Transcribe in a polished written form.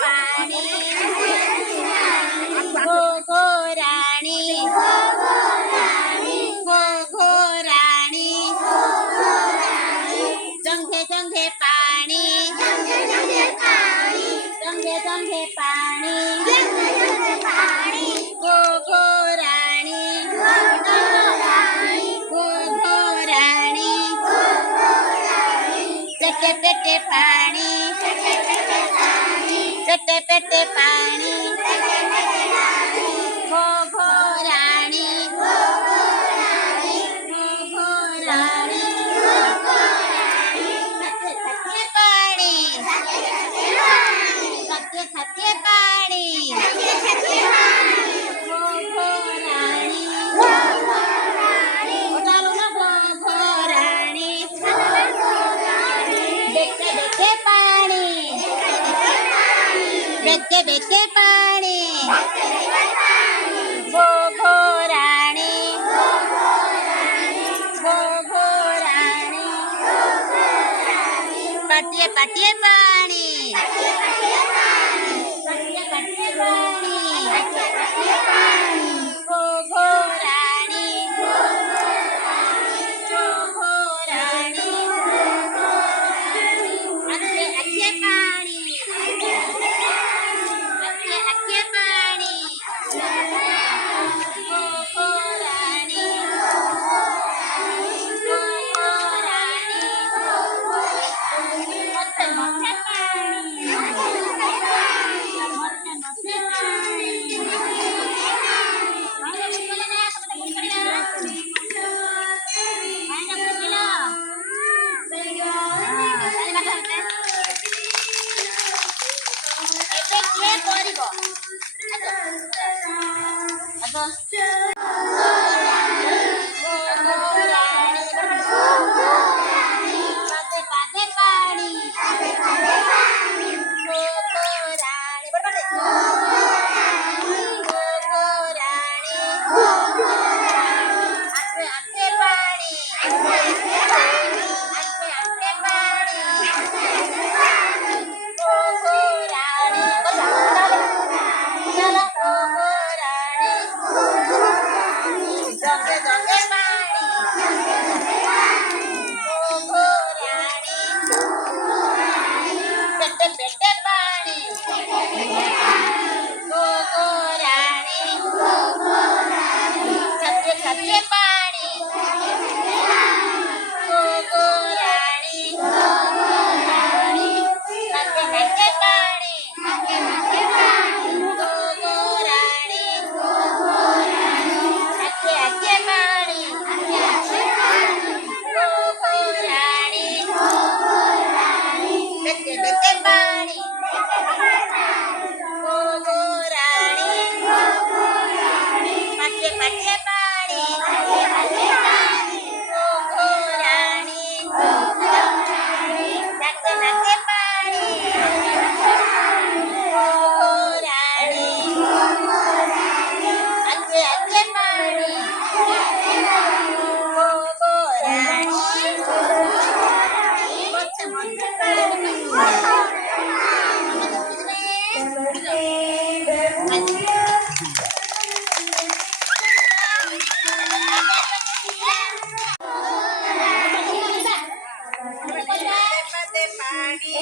पाणी घो घो राणी घो घो राणी जंघे जंघे पाणी जंघे जंघे पाणी घो घो राणी घो घो राणी चटे पेटे पाणी चटे पेटे पाणी घो घो राणी घो घो राणी खाते पाणी खाते पाणी घो घो राणी ओटालो ना घो घो राणी बेटे बेटे पाणी बेटे बेटे पाणी घो घो राणी घो घो राणी पाटिये पाटिये पाणी पाटिये पाटिये पाणी घो घो राणी घो घो राणी अखे अखे पाणी अखे अखे पाणी घो घो राणी घो घो राणी मोठे मोठे पाणी मोठे मोठे पाणी मायना बुडला ना समजा बुडला मायना बुडला काय लागते ଏବେ କିଏ କରିବ ଆଗ ପାଦେ ପାଦେ ପାଣି ଘୋ ଘୋ ରାଣୀ ଘୋ ଘୋ ରାଣୀ ଆଣ୍ଠେ ଆଣ୍ଠେ ପାଣି ଆଣ୍ଠେ ଆଣ୍ଠେ ପାଣି ଘୋ ଘୋ ରାଣୀ ଘୋ ଘୋ ରାଣୀ ଜଙ୍ଗେ ଜଙ୍ଗେ ପାଣି ଘୋ ଘୋ ରାଣୀ ପେଟେ ପେଟେ ପାଣି ଘୋ ଘୋ ରାଣୀ ଛାତିଏ ଛାତିଏ ପାଣି ଘୋ ଘୋ ରାଣୀ ନାକେ ନାକେ ପାଣି ଘୋ ଘୋ ରାଣୀ ଆଖେ ଆଖେ ପାଣି ଘୋ ଘୋ ରାଣୀ ବେକେ ବେକେ ପାଣି ଘୋ ଘୋ ରାଣୀ ପାଟିଏ ପାଟିଏ ପାଣି ଘୋ ଘୋ ରାଣୀ ନାକେ ନାକେ ପାଣି ଘୋ ଘୋ ରାଣୀ ଆଖେ ଆଖେ ପାଣି ଘୋ ଘୋ ରାଣୀ ମୋଠେ ମୋଠେ ପାଣି ପାଦେ ପାଣି